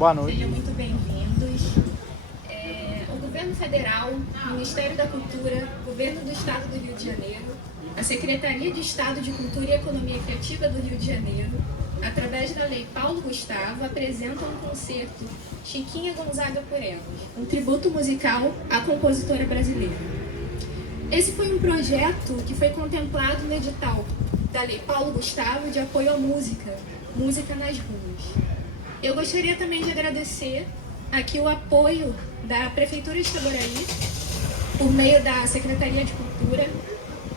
Boa noite. Sejam muito bem-vindos. O Governo Federal, o Ministério da Cultura, o Governo do Estado do Rio de Janeiro, a Secretaria de Estado de Cultura e Economia Criativa do Rio de Janeiro, através da Lei Paulo Gustavo, apresentam um concerto Chiquinha Gonzaga por Elas, um tributo musical à compositora brasileira. Esse foi um projeto que foi contemplado no edital da Lei Paulo Gustavo de apoio à música, música nas ruas. Eu gostaria também de agradecer aqui o apoio da Prefeitura de Itaboraí, por meio da Secretaria de Cultura,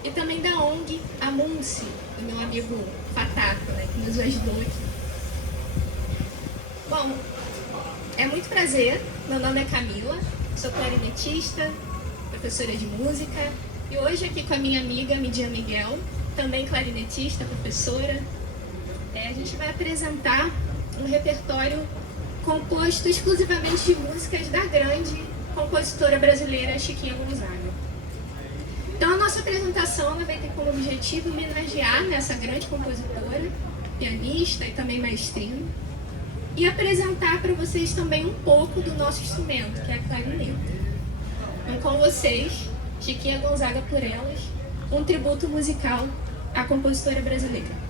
e também da ONG Amunci, do meu amigo Fatato, que nos ajudou aqui. Bom, é muito prazer, meu nome é Camila, sou clarinetista, professora de música, e hoje aqui com a minha amiga Midia Miguel, também clarinetista, professora, a gente vai apresentar um repertório composto exclusivamente de músicas da grande compositora brasileira Chiquinha Gonzaga. Então a nossa apresentação ela vai ter como objetivo homenagear essa grande compositora, pianista e também maestrina, e apresentar para vocês também um pouco do nosso instrumento, que é a clarineta. Então com vocês, Chiquinha Gonzaga por Elas, um tributo musical à compositora brasileira.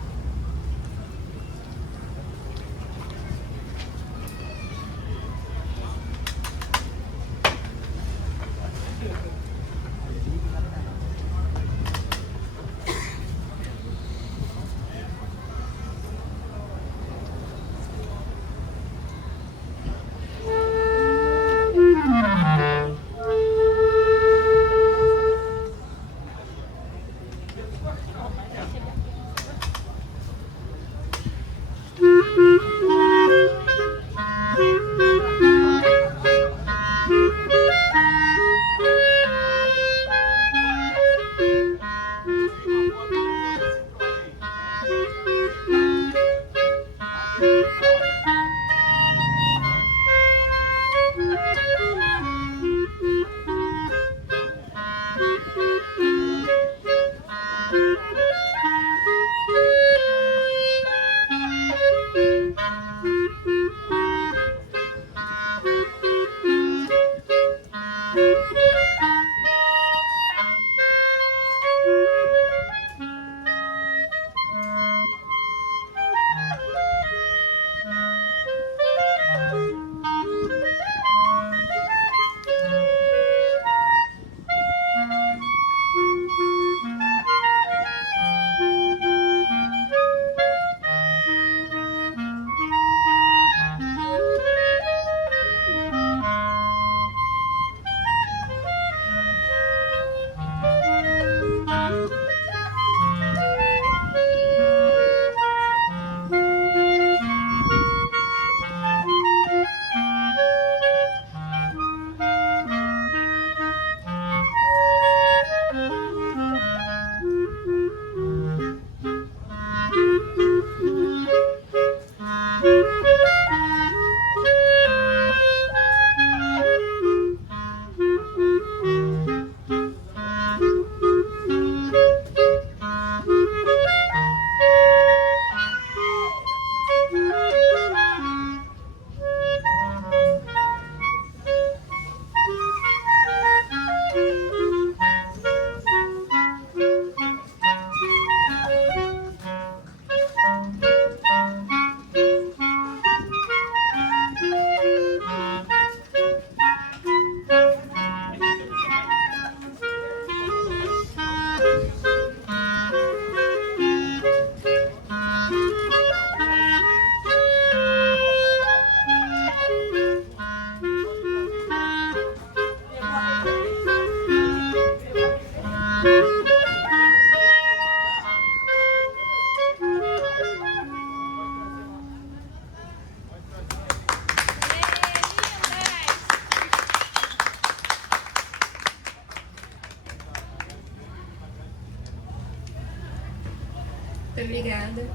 Obrigada.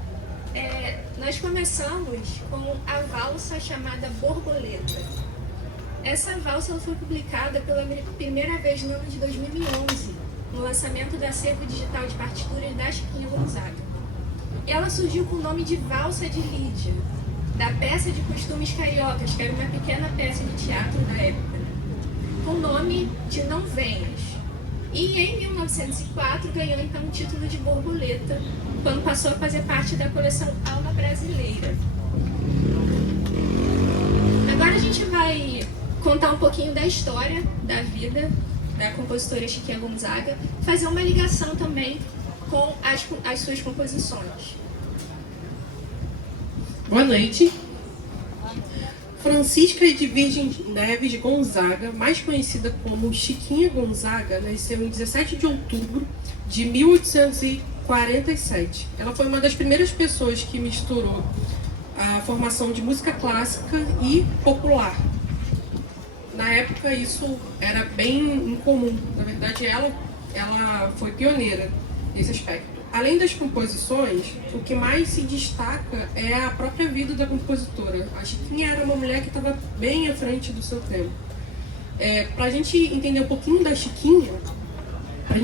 Nós começamos com a valsa chamada Borboleta. Essa valsa foi publicada pela primeira vez no ano de 2011, no lançamento do acervo digital de partituras da Chiquinha Gonzaga. Ela surgiu com o nome de Valsa de Lídia, da peça de costumes cariocas, que era uma pequena peça de teatro da época, né? Com o nome de Não Venhas. E em 1904 ganhou então o título de borboleta, quando passou a fazer parte da coleção Alma Brasileira. Agora a gente vai contar um pouquinho da história da vida da compositora Chiquinha Gonzaga, fazer uma ligação também com as suas composições. Boa noite. Francisca de Virgem Neves Gonzaga, mais conhecida como Chiquinha Gonzaga, nasceu em 17 de outubro de 1847. Ela foi uma das primeiras pessoas que misturou a formação de música clássica e popular. Na época isso era bem incomum. Na verdade, ela foi pioneira nesse aspecto. Além das composições, o que mais se destaca é a própria vida da compositora. A Chiquinha era uma mulher que estava bem à frente do seu tempo. Para a gente entender um pouquinho da Chiquinha, é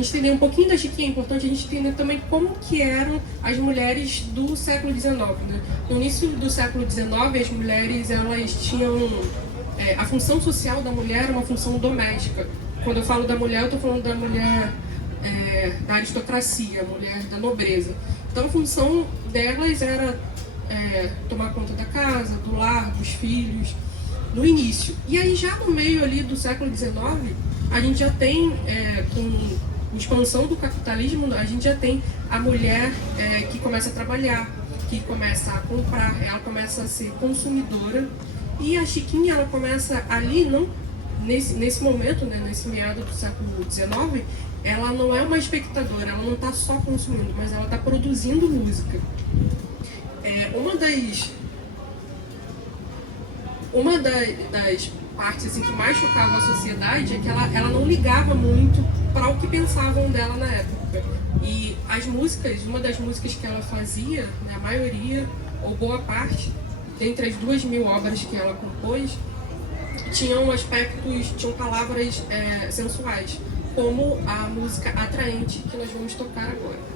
importante a gente entender também como que eram as mulheres do século XIX. Né? No início do século XIX, as mulheres elas tinham... a função social da mulher era uma função doméstica. Quando eu falo da mulher, eu estou falando da mulher da aristocracia, a mulher da nobreza. Então a função delas era tomar conta da casa, do lar, dos filhos, no início. E aí já no meio ali do século XIX, a gente já tem, com a expansão do capitalismo, a gente já tem a mulher que começa a trabalhar, que começa a comprar, ela começa a ser consumidora. E a Chiquinha, ela começa ali, não, nesse momento, né, nesse meado do século XIX, ela não é uma espectadora, ela não está só consumindo, mas ela está produzindo música. Uma das partes assim, que mais chocava a sociedade é que ela não ligava muito para o que pensavam dela na época. E as músicas, uma das músicas que ela fazia, né, a maioria, ou boa parte, dentre as 2.000 obras que ela compôs, tinham palavras sensuais, como a música Atraente, que nós vamos tocar agora.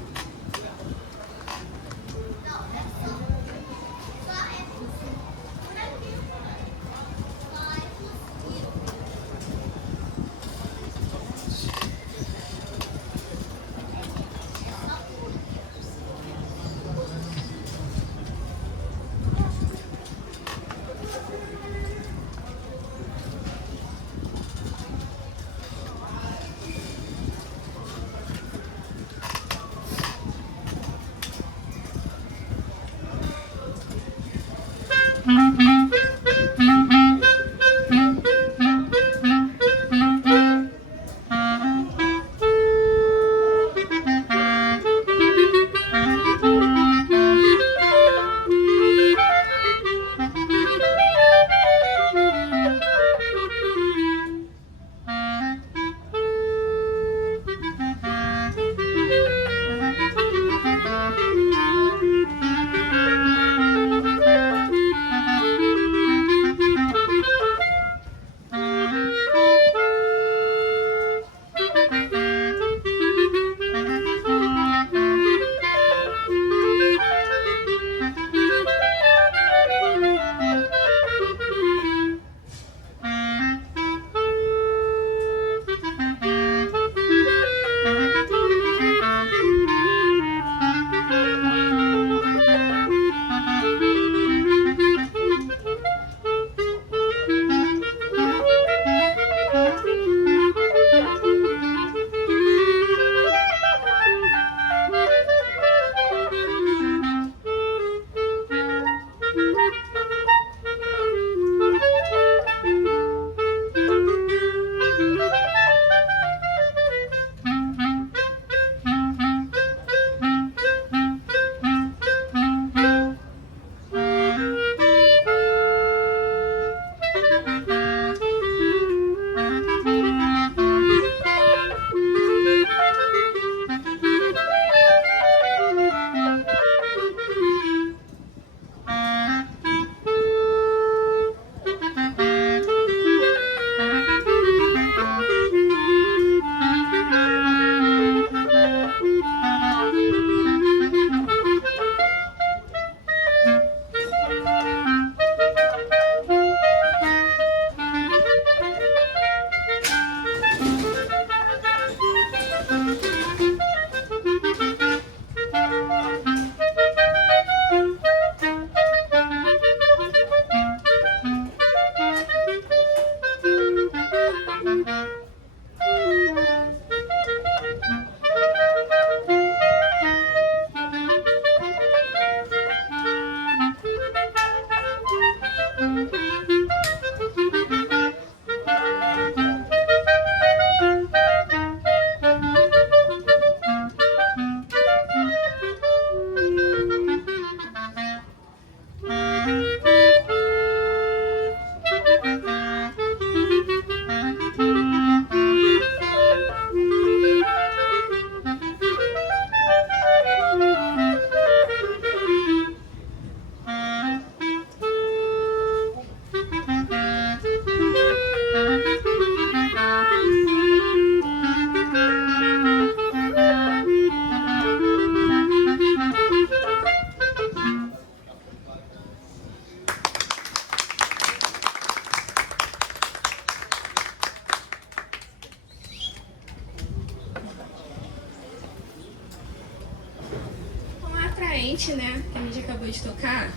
Atraente, né, que a gente acabou de tocar,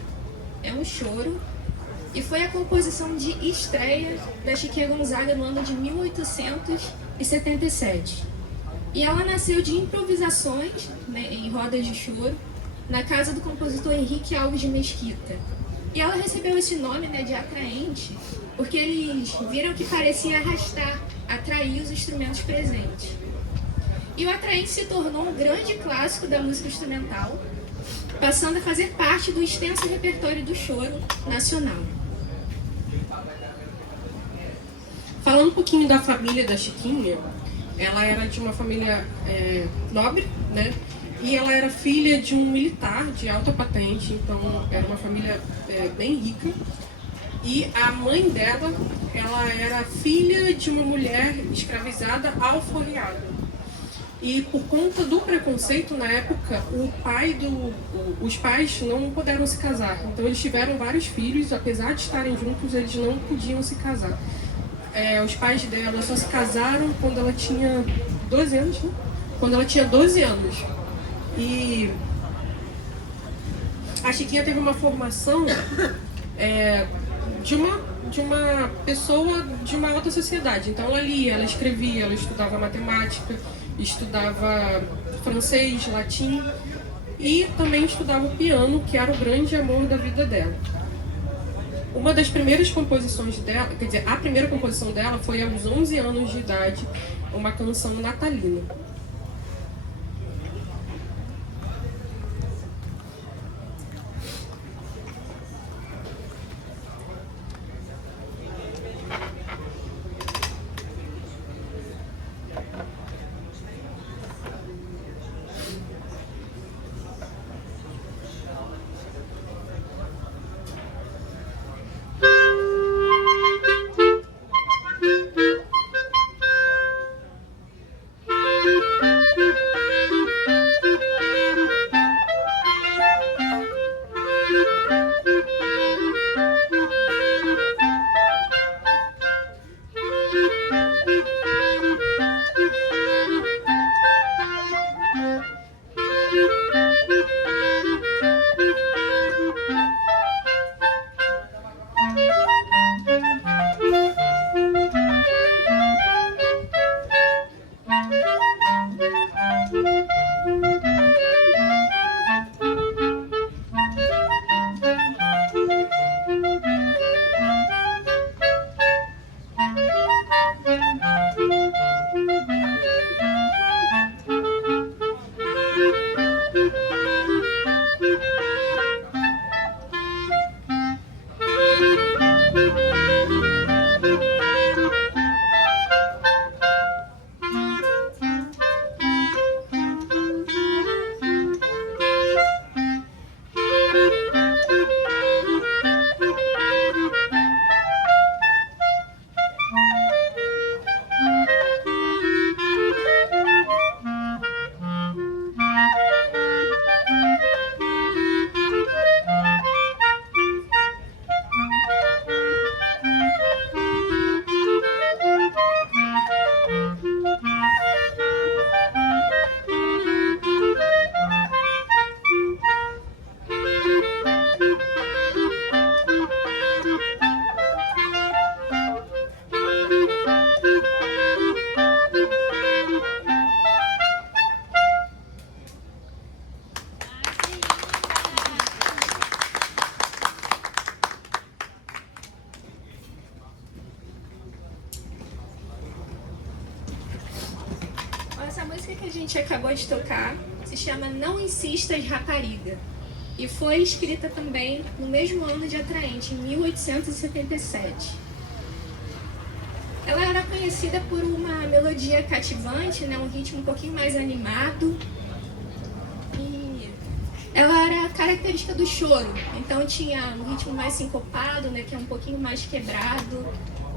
é um choro e foi a composição de estreia da Chiquinha Gonzaga no ano de 1877. E ela nasceu de improvisações, né, em rodas de choro na casa do compositor Henrique Alves de Mesquita. E ela recebeu esse nome, né, de atraente porque eles viram que parecia arrastar, atrair os instrumentos presentes. E o atraente se tornou um grande clássico da música instrumental, passando a fazer parte do extenso repertório do choro nacional. Falando um pouquinho da família da Chiquinha, ela era de uma família nobre, né? E ela era filha de um militar de alta patente, então era uma família bem rica. E a mãe dela, ela era filha de uma mulher escravizada alforriada. E por conta do preconceito na época, os pais não puderam se casar. Então eles tiveram vários filhos, apesar de estarem juntos, eles não podiam se casar. Os pais dela só se casaram quando ela tinha 12 anos, né? Quando ela tinha 12 anos. E a Chiquinha teve uma formação de uma pessoa de uma alta sociedade. Então ela lia, ela escrevia, ela estudava matemática, estudava francês, latim e também estudava o piano, que era o grande amor da vida dela. Uma das primeiras composições dela, quer dizer, a primeira composição dela foi aos 11 anos de idade, uma canção natalina. Essa música que a gente acabou de tocar se chama Não Insistas, Rapariga, e foi escrita também no mesmo ano de Atraente, em 1877. Ela era conhecida por uma melodia cativante, né, um ritmo um pouquinho mais animado, e ela era característica do choro, então tinha um ritmo mais sincopado, né, que é um pouquinho mais quebrado,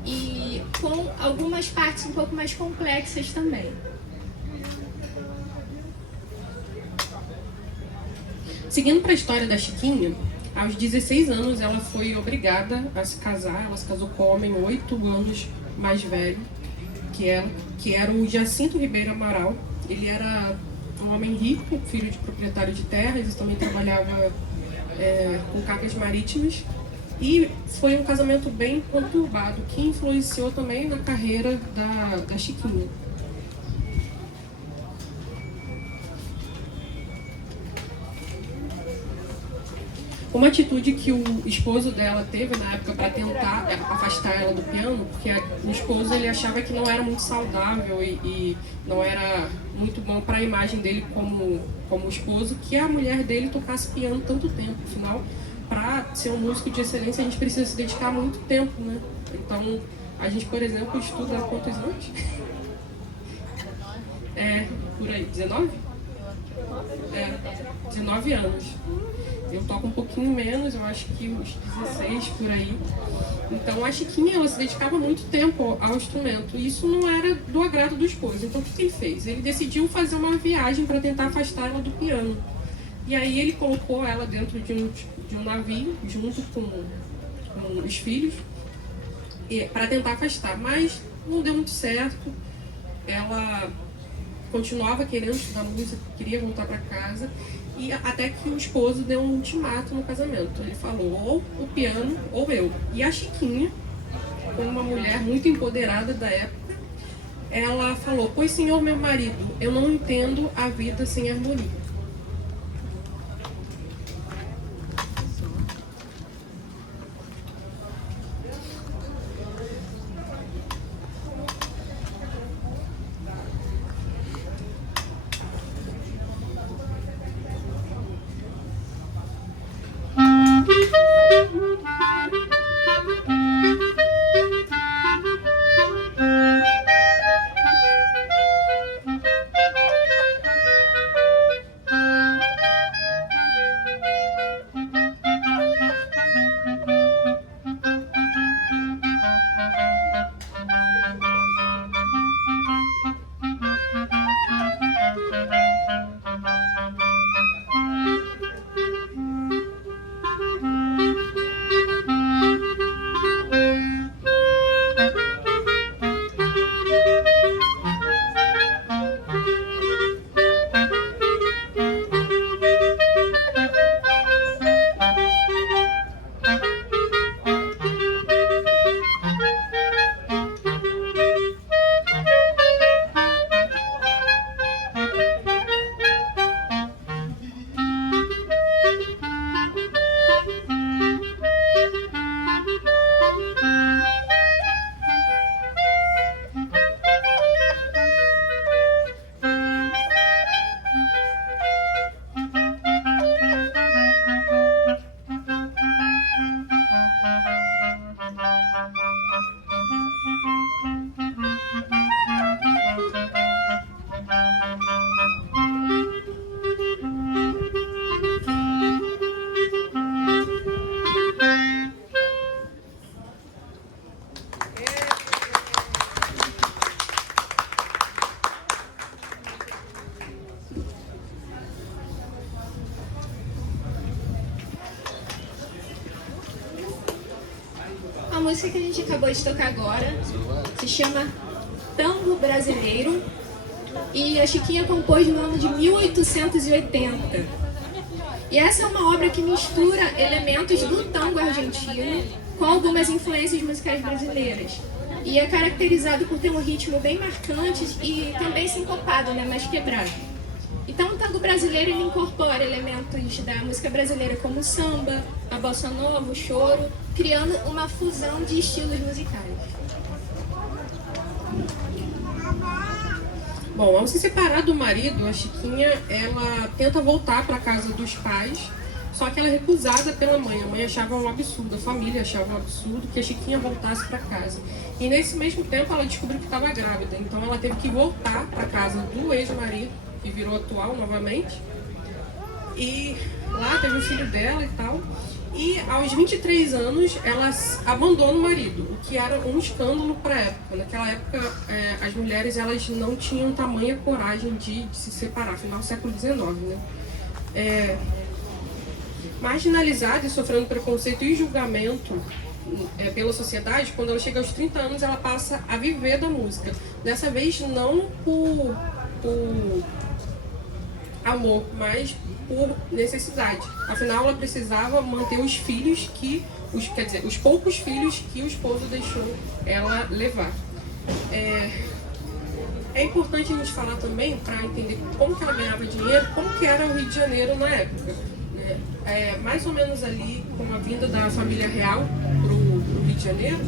e com algumas partes um pouco mais complexas também. Seguindo para a história da Chiquinha, aos 16 anos ela foi obrigada a se casar. Ela se casou com um homem 8 anos mais velho que ela, que era o Jacinto Ribeiro Amaral. Ele era um homem rico, filho de proprietário de terras, ele também trabalhava com cargas marítimas. E foi um casamento bem conturbado, que influenciou também na carreira da Chiquinha. Uma atitude que o esposo dela teve na época para tentar afastar ela do piano, porque o esposo ele achava que não era muito saudável e não era muito bom para a imagem dele como esposo, que a mulher dele tocasse piano tanto tempo. Afinal, para ser um músico de excelência, a gente precisa se dedicar muito tempo, né? Então, a gente, por exemplo, estuda quantos anos? Por aí, 19? 19 anos. Eu toco um pouquinho menos, eu acho que uns 16 por aí. Então a Chiquinha, ela se dedicava muito tempo ao instrumento e isso não era do agrado do esposo. Então o que ele fez? Ele decidiu fazer uma viagem para tentar afastar ela do piano. E aí ele colocou ela dentro de um navio, junto com os filhos, para tentar afastar. Mas não deu muito certo. Ela continuava querendo estudar música, queria voltar para casa. E até que o esposo deu um ultimato no casamento. Ele falou, ou o piano ou eu. E a Chiquinha, como uma mulher muito empoderada da época, ela falou, pois senhor meu marido, eu não entendo a vida sem harmonia. A música que a gente acabou de tocar agora se chama Tango Brasileiro e a Chiquinha compôs no ano de 1880. E essa é uma obra que mistura elementos do tango argentino com algumas influências musicais brasileiras. E é caracterizado por ter um ritmo bem marcante e também sincopado, né, mais quebrado. Então o tango brasileiro ele incorpora elementos da música brasileira como o samba, a bossa nova, o choro, criando uma fusão de estilos musicais. Bom, ao se separar do marido, a Chiquinha, ela tenta voltar para a casa dos pais, só que ela é recusada pela mãe. A mãe achava um absurdo, a família achava um absurdo que a Chiquinha voltasse para casa. E nesse mesmo tempo ela descobriu que estava grávida, então ela teve que voltar para casa do ex-marido, que virou atual novamente. E lá teve o filho dela e tal. E aos 23 anos ela abandona o marido, o que era um escândalo para a época. Naquela época as mulheres elas não tinham tamanha coragem de se separar, final do século XIX, né? Marginalizada e sofrendo preconceito e julgamento pela sociedade, quando ela chega aos 30 anos ela passa a viver da música. Dessa vez não amor, mas por necessidade. Afinal, ela precisava manter os filhos quer dizer, os poucos filhos que o esposo deixou ela levar. É importante a gente falar também, para entender como que ela ganhava dinheiro, como que era o Rio de Janeiro na época. Mais ou menos ali, com a vinda da família real para o Rio de Janeiro,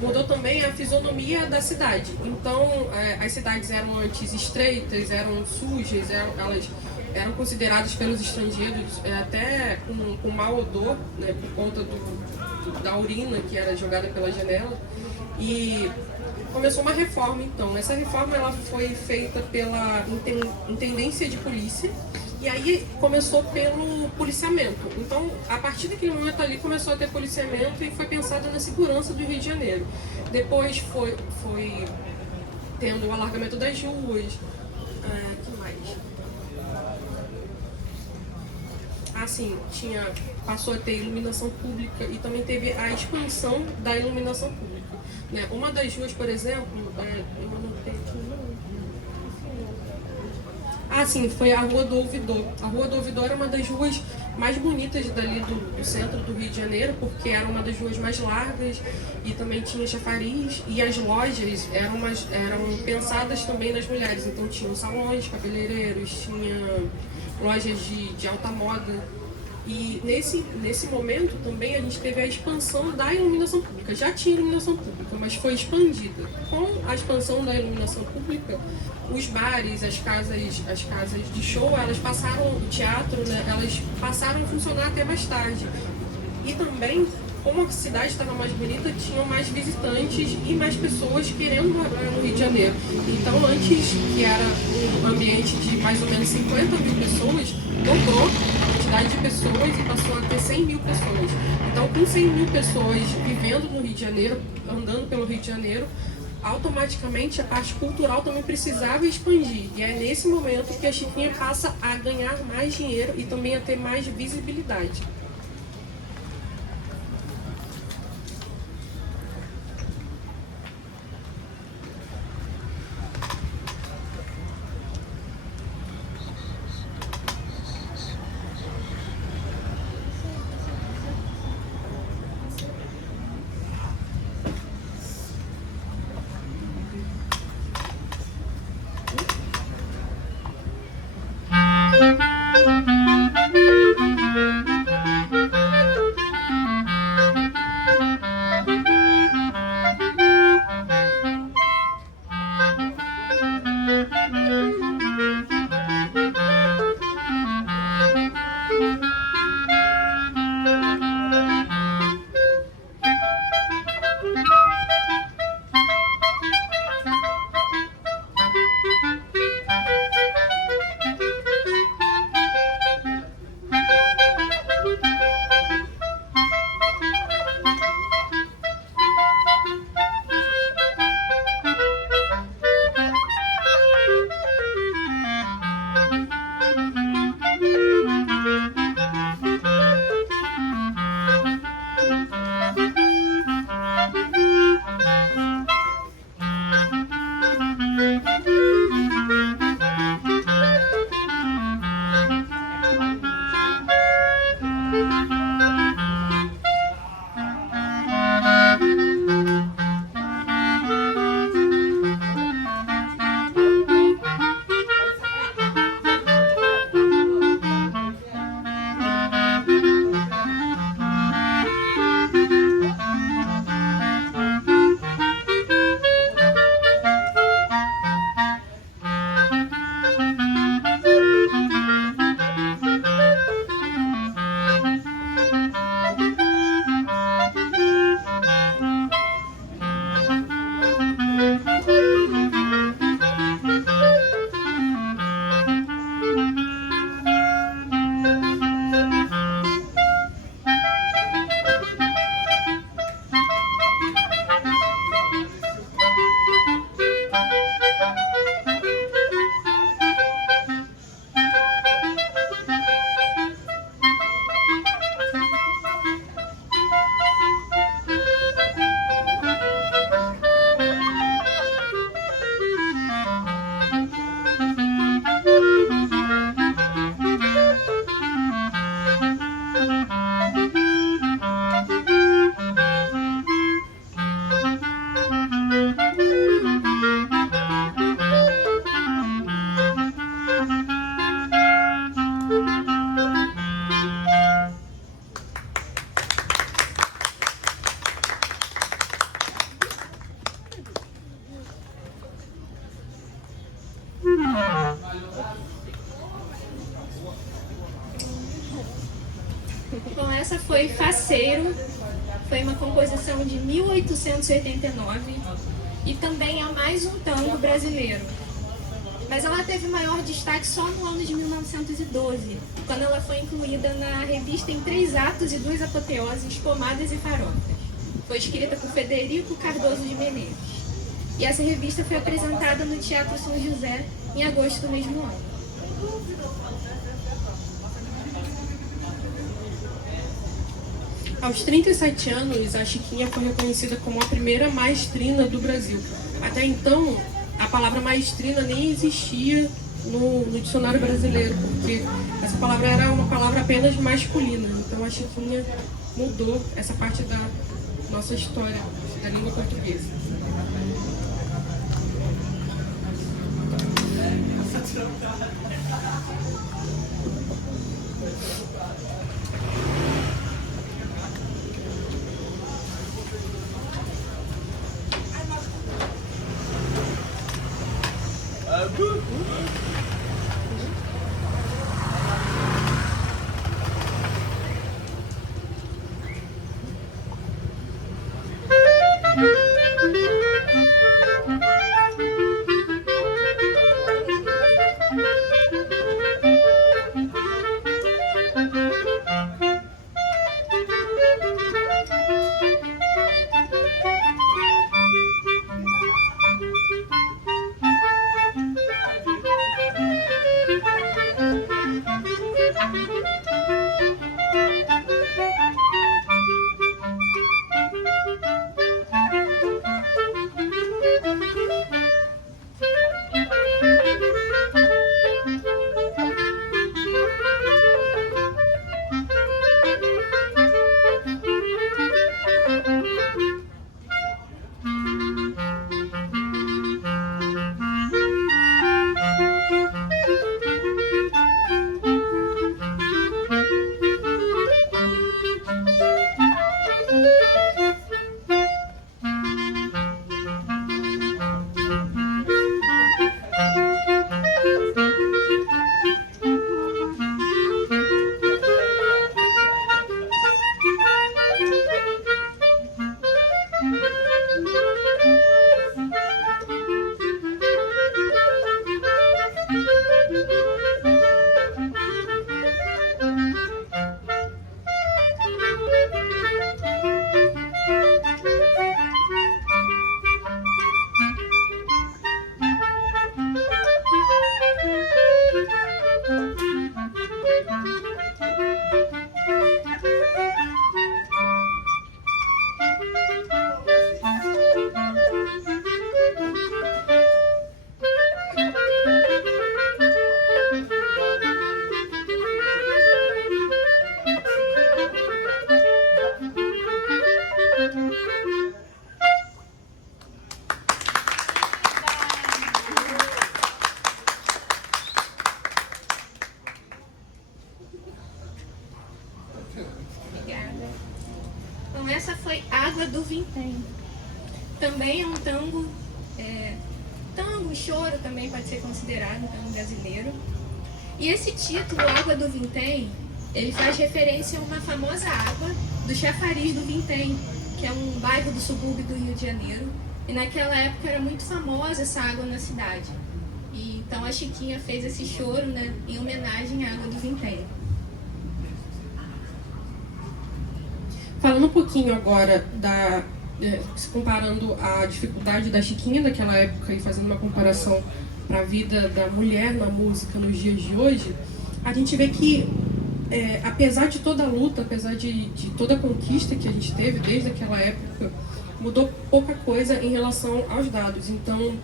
mudou também a fisionomia da cidade. Então, as cidades eram antes estreitas, eram sujas, elas eram consideradas pelos estrangeiros até com mau odor, né, por conta da urina que era jogada pela janela. E começou uma reforma, então. Essa reforma ela foi feita pela Intendência de Polícia, e aí começou pelo policiamento. Então, a partir daquele momento ali, começou a ter policiamento e foi pensado na segurança do Rio de Janeiro. Depois foi tendo o alargamento das ruas. Que mais? Assim, passou a ter iluminação pública e também teve a expansão da iluminação pública. Né? Uma das ruas, por exemplo, eu anotei aqui, sim, foi a Rua do Ouvidor. A Rua do Ouvidor era uma das ruas mais bonitas dali do centro do Rio de Janeiro, porque era uma das ruas mais largas e também tinha chafariz, e as lojas eram pensadas também nas mulheres, então tinham salões, cabeleireiros, tinha lojas de alta moda. E nesse momento também a gente teve a expansão da iluminação pública. Já tinha iluminação pública, mas foi expandida. Com a expansão da iluminação pública, os bares, as casas de show, o teatro, né, elas passaram a funcionar até mais tarde. E também, como a cidade estava mais bonita, tinham mais visitantes e mais pessoas querendo morar no Rio de Janeiro. Então, antes, que era um ambiente de mais ou menos 50 mil pessoas, dobrou a quantidade de pessoas e passou a ter 100 mil pessoas. Então, com 100 mil pessoas vivendo no Rio de Janeiro, andando pelo Rio de Janeiro, automaticamente a parte cultural também precisava expandir. E é nesse momento que a Chiquinha passa a ganhar mais dinheiro e também a ter mais visibilidade. Bom, essa foi Faceiro, foi uma composição de 1889 e também é mais um tango brasileiro. Mas ela teve maior destaque só no ano de 1912, quando ela foi incluída na revista Em Três Atos e Duas Apoteoses, Pomadas e Farofas. Foi escrita por Federico Cardoso de Menezes. E essa revista foi apresentada no Teatro São José em agosto do mesmo ano. Aos 37 anos, a Chiquinha foi reconhecida como a primeira maestrina do Brasil. Até então, a palavra maestrina nem existia no dicionário brasileiro, porque essa palavra era uma palavra apenas masculina. Então a Chiquinha mudou essa parte da nossa história, da língua portuguesa. Então essa foi Água do Vintém. Também é um tango, tango, choro também pode ser considerado um tango brasileiro. E esse título, Água do Vintém, ele faz referência a uma famosa água do Chafariz do Vintém, que é um bairro do subúrbio do Rio de Janeiro. E naquela época era muito famosa essa água na cidade. E então a Chiquinha fez esse choro, né, em homenagem à Água do Vintém. Falando um pouquinho agora se comparando a dificuldade da Chiquinha daquela época e fazendo uma comparação para a vida da mulher na música nos dias de hoje, a gente vê que, apesar de toda a luta, apesar de toda a conquista que a gente teve desde aquela época, mudou pouca coisa em relação aos dados. Então,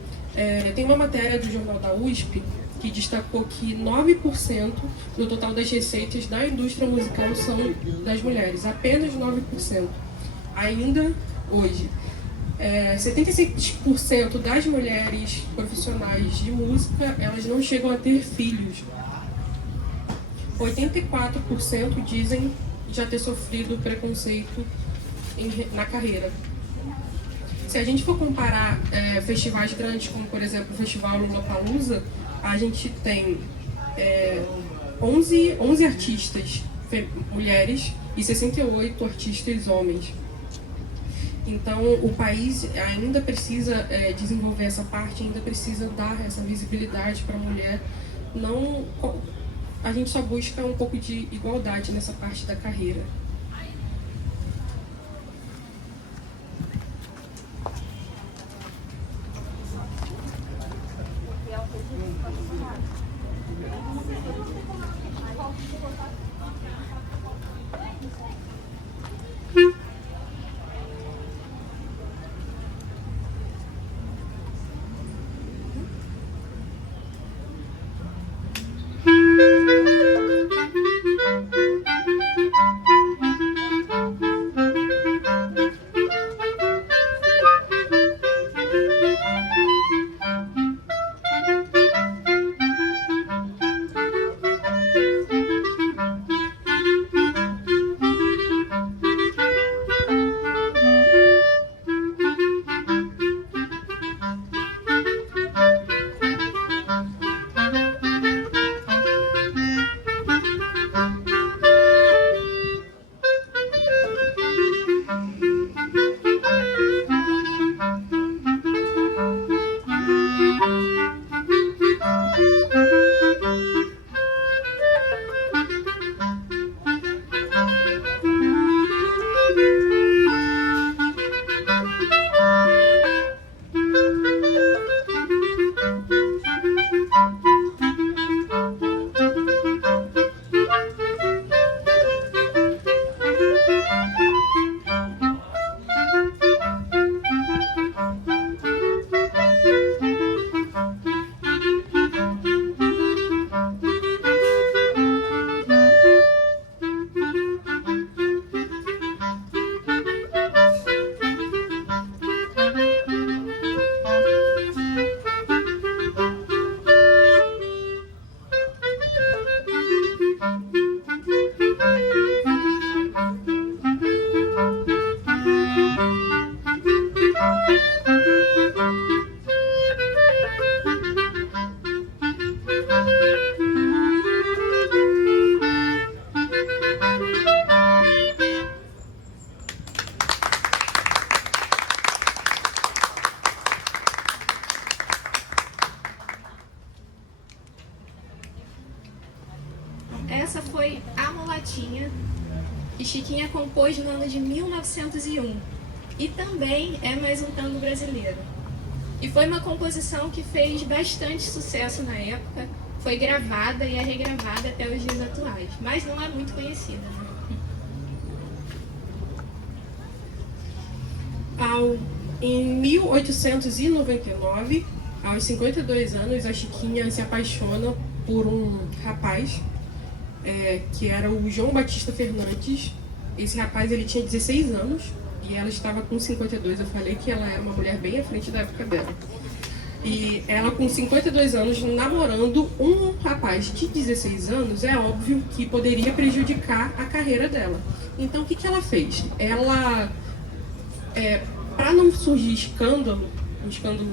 tem uma matéria do Jornal da USP que destacou que 9% do total das receitas da indústria musical são das mulheres, apenas 9%. Ainda hoje, 76% das mulheres profissionais de música, elas não chegam a ter filhos. 84% dizem já ter sofrido preconceito na carreira. Se a gente for comparar festivais grandes, como por exemplo o Festival Lollapalooza, a gente tem 11 artistas mulheres e 68 artistas homens. Então, o país ainda precisa desenvolver essa parte, ainda precisa dar essa visibilidade para a mulher. Não, a gente só busca um pouco de igualdade nessa parte da carreira. Essa foi A Mulatinha, que Chiquinha compôs no ano de 1901. E também é mais um tango brasileiro. E foi uma composição que fez bastante sucesso na época, foi gravada e é regravada até os dias atuais, mas não é muito conhecida, né? Em 1899, aos 52 anos, a Chiquinha se apaixona por um rapaz que era o João Batista Fernandes. Esse rapaz ele tinha 16 anos e ela estava com 52. Eu falei que ela era uma mulher bem à frente da época dela. E ela com 52 anos namorando um rapaz de 16 anos, é óbvio que poderia prejudicar a carreira dela. Então o que ela fez? Ela, para não surgir um escândalo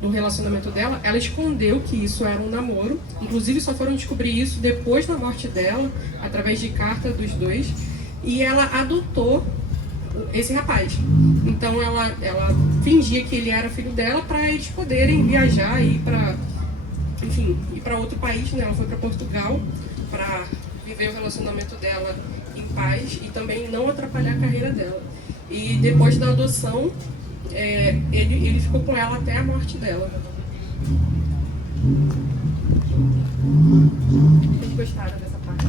no relacionamento dela, ela escondeu que isso era um namoro. Inclusive só foram descobrir isso depois da morte dela, através de carta dos dois. E ela adotou esse rapaz. Então ela fingia que ele era filho dela para eles poderem viajar e ir para outro país, né? Ela foi para Portugal para viver o relacionamento dela em paz e também não atrapalhar a carreira dela. E depois da adoção, ele ficou com ela até a morte dela. Vocês gostaram dessa parte?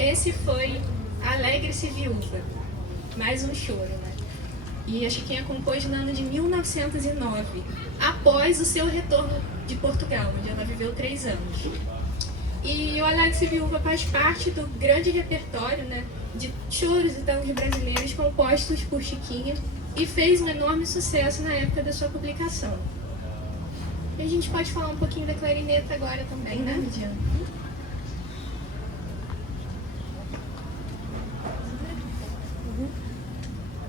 esse foi Alegre-se Viúva, mais um choro, né? E a Chiquinha compôs no ano de 1909, após o seu retorno de Portugal, onde ela viveu 3 anos. E o Alegre-se Viúva faz parte do grande repertório, né, de choros e tangos brasileiros compostos por Chiquinha e fez um enorme sucesso na época da sua publicação. E a gente pode falar um pouquinho da clarineta agora também, né, Lidiana?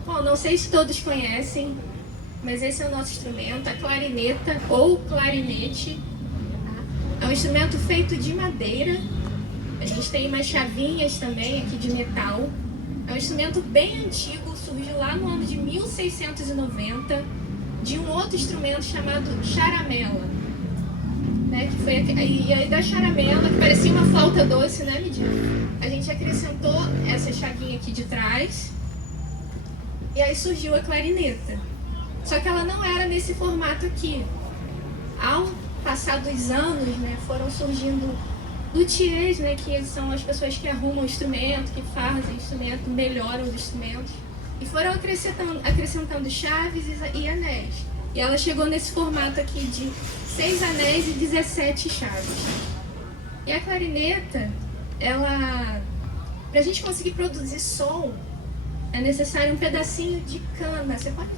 Bom, não sei se todos conhecem, mas esse é o nosso instrumento, a clarineta ou clarinete. É um instrumento feito de madeira. A gente tem umas chavinhas também aqui de metal. É um instrumento bem antigo, surgiu lá no ano de 1690, de um outro instrumento chamado charamela. Né, que foi, e aí da charamela, que parecia uma flauta doce, né, Midian? A gente acrescentou essa chavinha aqui de trás, e aí surgiu a clarineta. Só que ela não era nesse formato aqui. Ao passar dos anos, né, foram surgindo luthiers, né, que são as pessoas que arrumam o instrumento, que fazem o instrumento, melhoram os instrumentos, e foram acrescentando chaves e anéis. E ela chegou nesse formato aqui de 6 anéis e 17 chaves. E a clarineta, ela, para a gente conseguir produzir som, é necessário um pedacinho de cana. Você pode?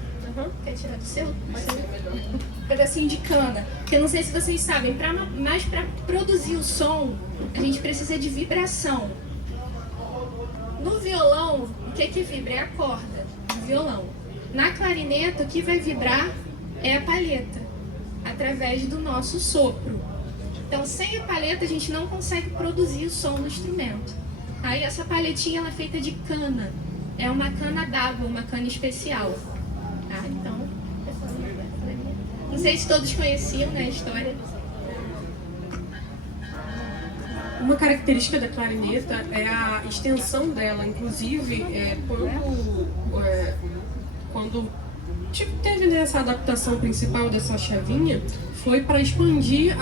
Quer tirar do seu? Um pedacinho de cana. Porque eu não sei se vocês sabem, mas para produzir o som, a gente precisa de vibração. No violão, o que vibra? É a corda do violão. Na clarineta, o que vai vibrar é a palheta, através do nosso sopro. Então, sem a palheta, a gente não consegue produzir o som do instrumento. Aí, essa palhetinha ela é feita de cana. É uma cana d'água, uma cana especial. Tá? Então, não sei se todos conheciam, né, a história. Uma característica da clarineta é a extensão dela. Inclusive, quando teve, né, essa adaptação principal dessa chavinha, foi para expandir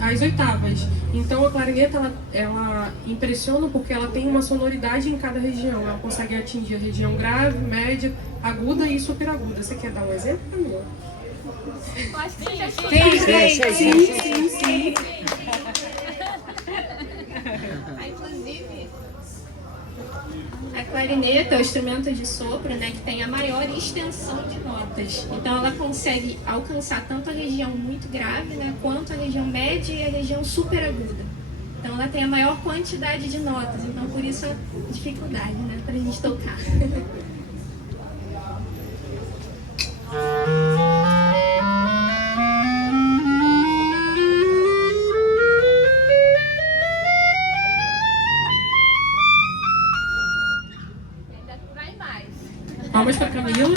as oitavas. Então a clarineta ela impressiona porque ela tem uma sonoridade em cada região. Ela consegue atingir a região grave, média, aguda e superaguda. Você quer dar um exemplo, Camila? Sim. Inclusive, a clarineta é o instrumento de sopro, né, que tem a maior extensão de notas. Então ela consegue alcançar tanto a região muito grave, né, quanto a região média e a região superaguda. Então ela tem a maior quantidade de notas, então por isso a dificuldade, né, para a gente tocar. Palmas para Camila.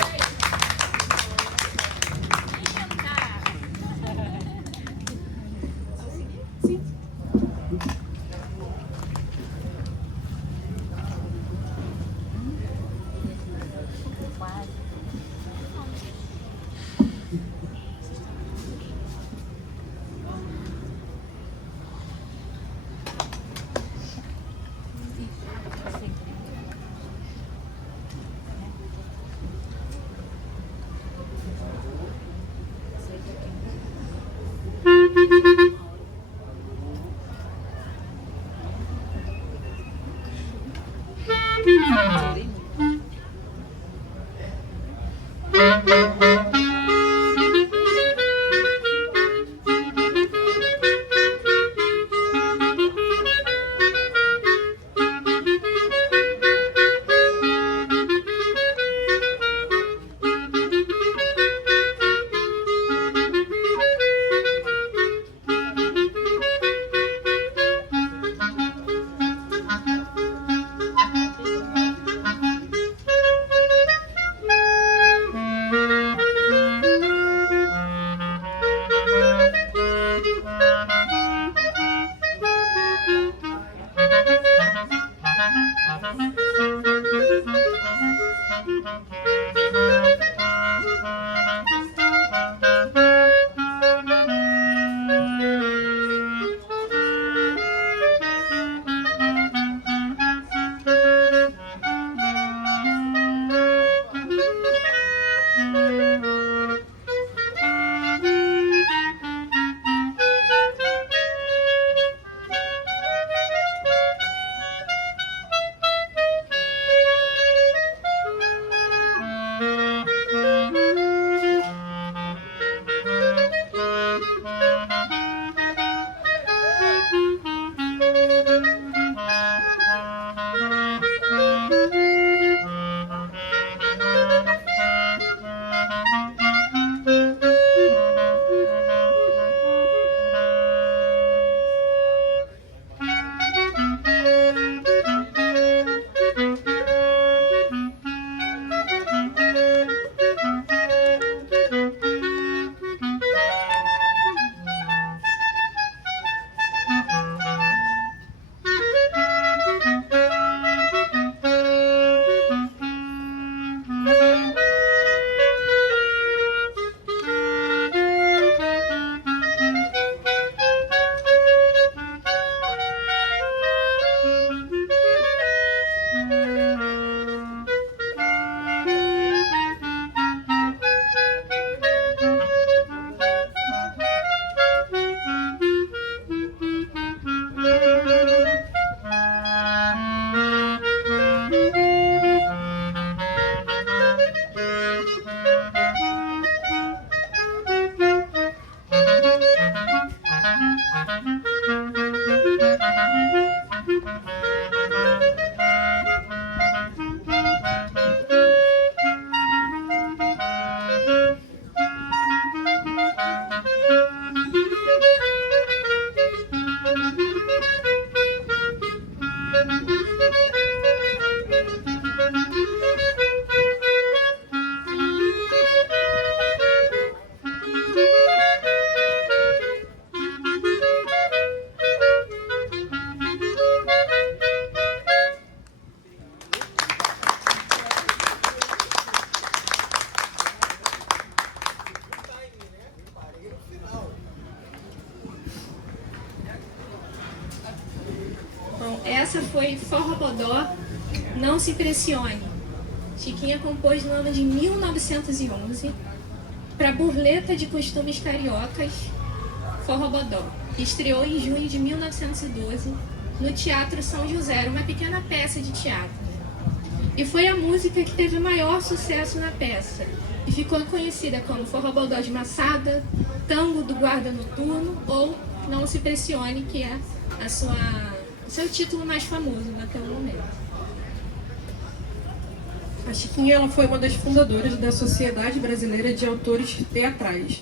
Essa foi Forrobodó, Não Se Impressione. Chiquinha compôs no ano de 1911 para Burleta de Costumes Cariocas, Forrobodó, que estreou em junho de 1912 no Teatro São José, uma pequena peça de teatro. E foi a música que teve maior sucesso na peça e ficou conhecida como Forrobodó de Maçada, Tango do Guarda Noturno ou Não Se Impressione, que é o seu título mais famoso naquele momento. A Chiquinha ela foi uma das fundadoras da Sociedade Brasileira de Autores Teatrais.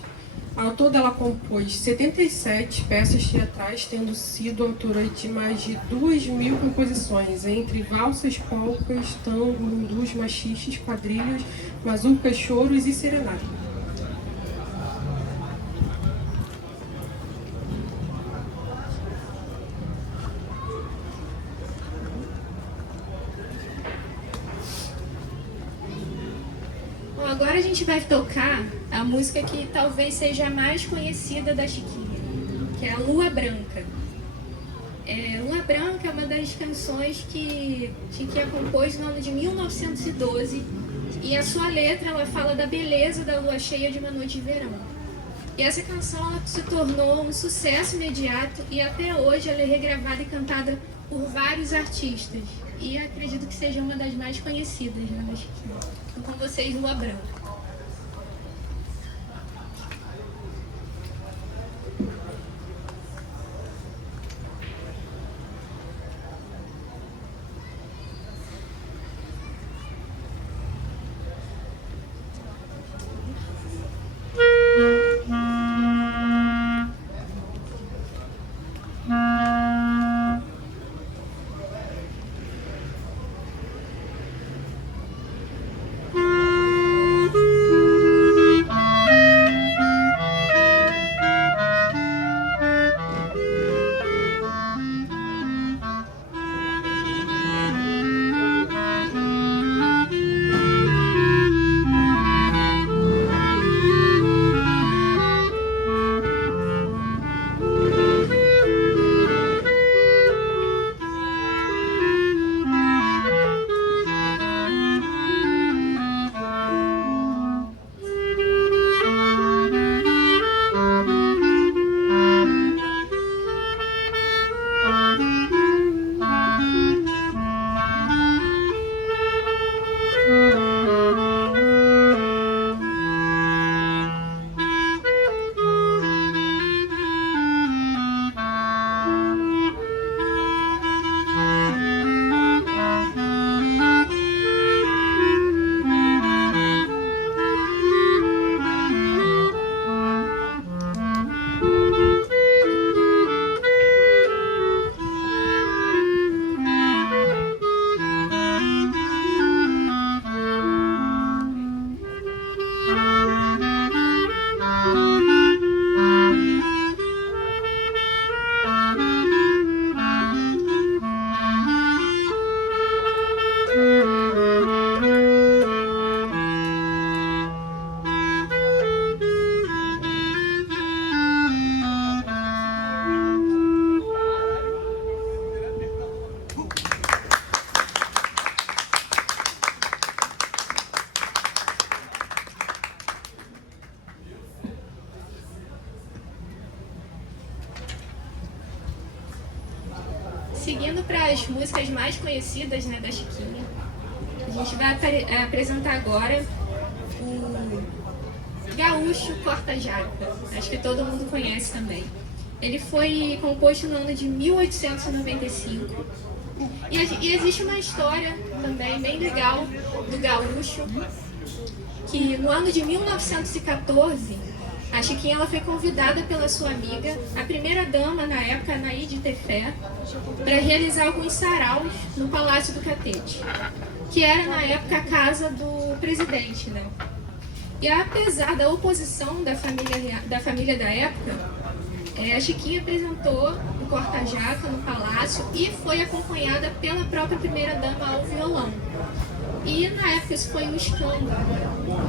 Ao todo, ela compôs 77 peças teatrais, tendo sido autora de mais de 2.000 composições, entre valsas, polcas, tango, lundus, machiches, quadrilhas, mazurcas, choros e serenatas. Agora a gente vai tocar a música que talvez seja a mais conhecida da Chiquinha, que é a Lua Branca. Lua Branca é uma das canções que Chiquinha compôs no ano de 1912 e a sua letra ela fala da beleza da lua cheia de uma noite de verão. E essa canção ela se tornou um sucesso imediato e até hoje ela é regravada e cantada por vários artistas. E acredito que seja uma das mais conhecidas, né, da Chiquinha. Então, com vocês, Lua Branca. Seguindo para as músicas mais conhecidas, né, da Chiquinha, a gente vai apresentar agora o Gaúcho Corta Jaca. Acho que todo mundo conhece também. Ele foi composto no ano de 1895. E existe uma história também bem legal do gaúcho, que no ano de 1914, a Chiquinha ela foi convidada pela sua amiga, a primeira-dama na época, Anaíde Tefé, para realizar alguns saraus no Palácio do Catete, que era na época a casa do presidente, né? E apesar da oposição da família da época, a Chiquinha apresentou o corta-jaca no palácio e foi acompanhada pela própria primeira-dama ao violão. E na época isso foi um escândalo,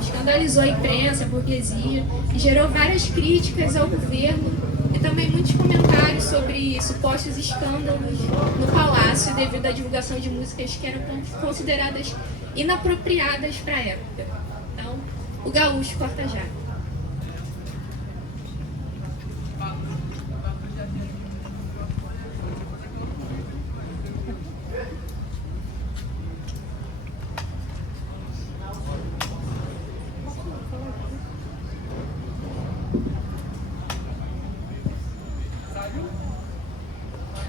escandalizou a imprensa, a burguesia, e gerou várias críticas ao governo e também muitos comentários sobre supostos escândalos no palácio devido à divulgação de músicas que eram consideradas inapropriadas para a época. Então, o gaúcho corta-jaca.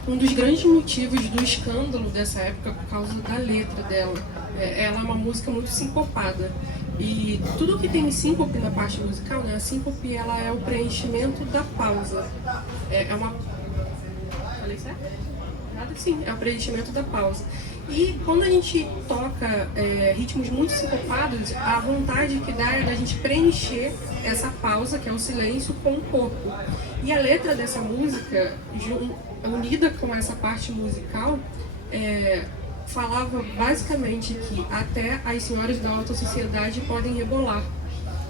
Um dos grandes motivos do escândalo dessa época é por causa da letra dela. Ela é uma música muito sincopada. E tudo que tem síncope na parte musical, né? A síncope ela é o preenchimento da pausa. É uma... Falei certo? Nada? Sim, é o preenchimento da pausa. E quando a gente toca ritmos muito sincopados, a vontade que dá é da gente preencher essa pausa, que é o silêncio, com o corpo. E a letra dessa música, unida com essa parte musical, falava basicamente que até as senhoras da alta sociedade podem rebolar,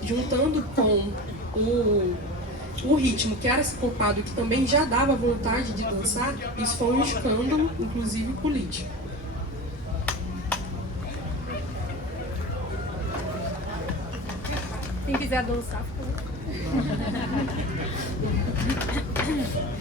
juntando com o ritmo que era sincopado, que também já dava vontade de dançar. Isso foi um escândalo, inclusive político. Quem quiser dançar, fica. Eu não sei.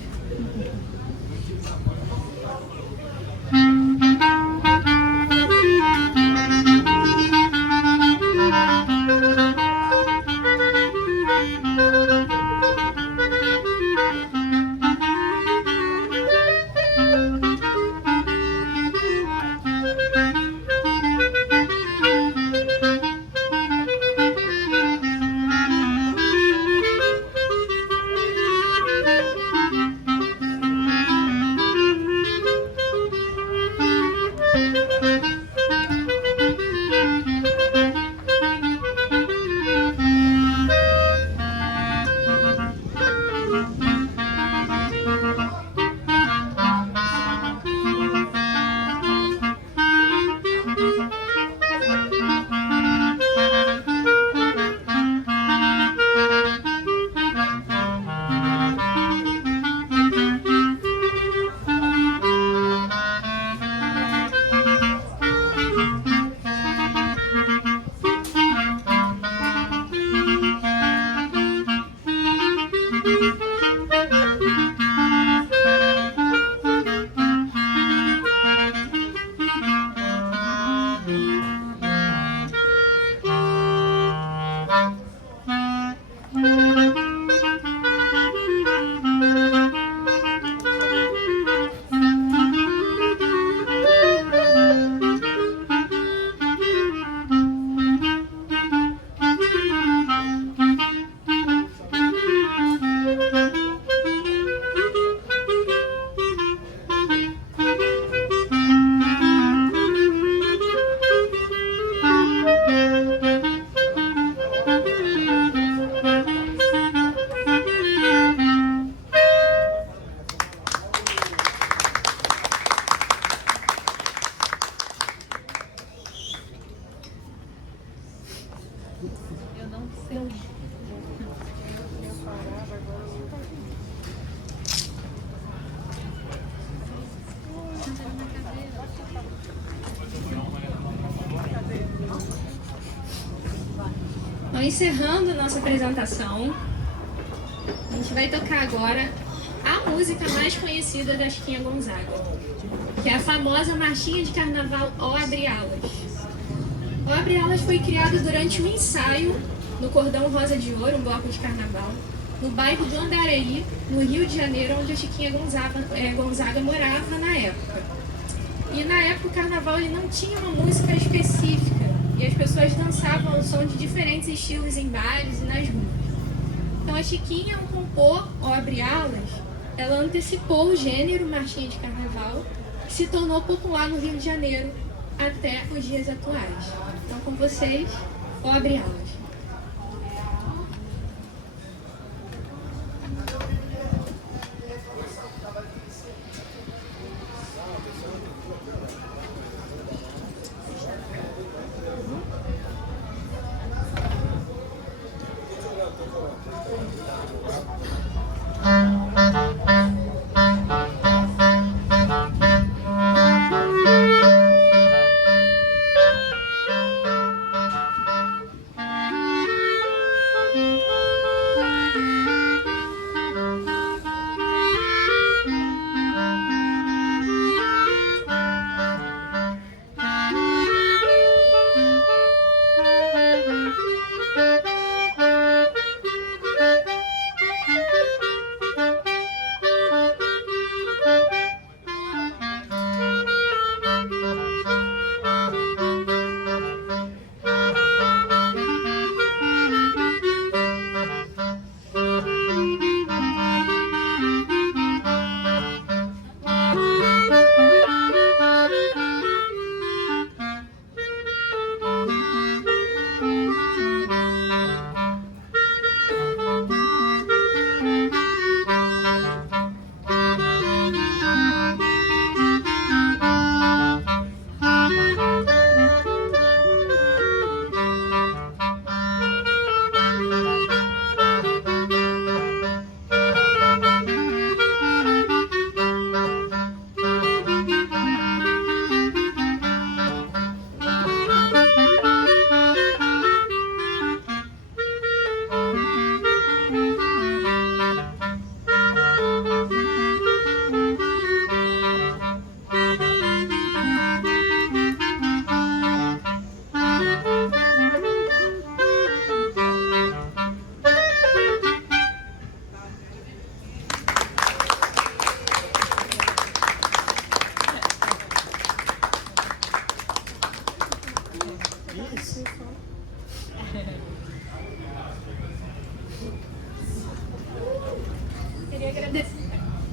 Então, encerrando nossa apresentação, a gente vai tocar agora a música mais conhecida da Chiquinha Gonzaga, que é a famosa marchinha de carnaval Ó Abre Alas. Ó Abre Alas foi criado durante um ensaio no Cordão Rosa de Ouro, um bloco de carnaval, no bairro do Andaraí, no Rio de Janeiro, onde a Chiquinha Gonzaga morava na época. E na época o carnaval ele não tinha uma música específica e as pessoas dançavam ao som de diferentes estilos em bares e nas ruas. Então a Chiquinha, ao compor ou abre alas, ela antecipou o gênero marchinha de carnaval, que se tornou popular no Rio de Janeiro até os dias atuais. Então com vocês, o abre alas.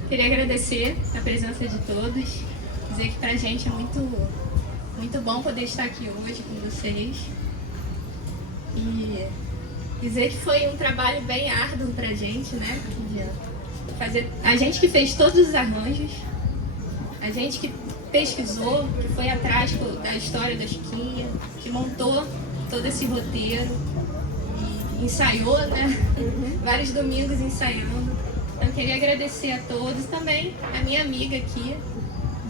Queria agradecer a presença de todos, dizer que pra gente é muito bom poder estar aqui hoje com vocês e dizer que foi um trabalho bem árduo pra gente, né? A gente que fez todos os arranjos, a gente que pesquisou, que foi atrás da história da Chiquinha, que montou todo esse roteiro e ensaiou, né? Vários domingos ensaiando. Então, queria agradecer a todos, também a minha amiga aqui,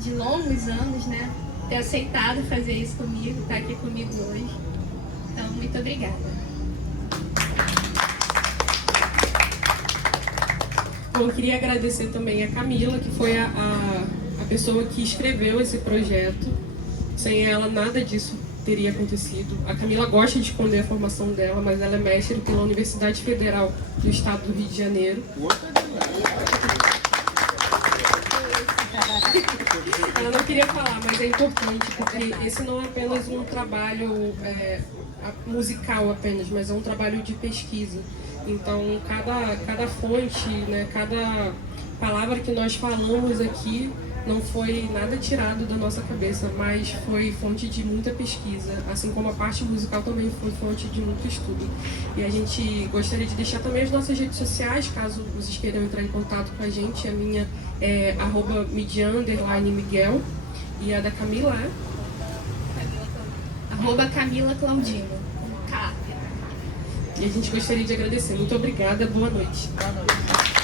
de longos anos, né? Ter aceitado fazer isso comigo, estar aqui comigo hoje. Então, muito obrigada. Bom, queria agradecer também a Camila, que foi a pessoa que escreveu esse projeto. Sem ela, nada disso teria acontecido. A Camila gosta de esconder a formação dela, mas ela é mestre pela Universidade Federal do Estado do Rio de Janeiro. Ela não queria falar, mas é importante, porque esse não é apenas um trabalho musical apenas, mas é um trabalho de pesquisa. Então, cada fonte, né, cada palavra que nós falamos aqui não foi nada tirado da nossa cabeça, mas foi fonte de muita pesquisa, assim como a parte musical também foi fonte de muito estudo. E a gente gostaria de deixar também as nossas redes sociais, caso vocês queiram entrar em contato com a gente. A minha é @midian_miguel e a da Camila é? @Camila Claudino, com K. E a gente gostaria de agradecer. Muito obrigada, boa noite. Boa noite.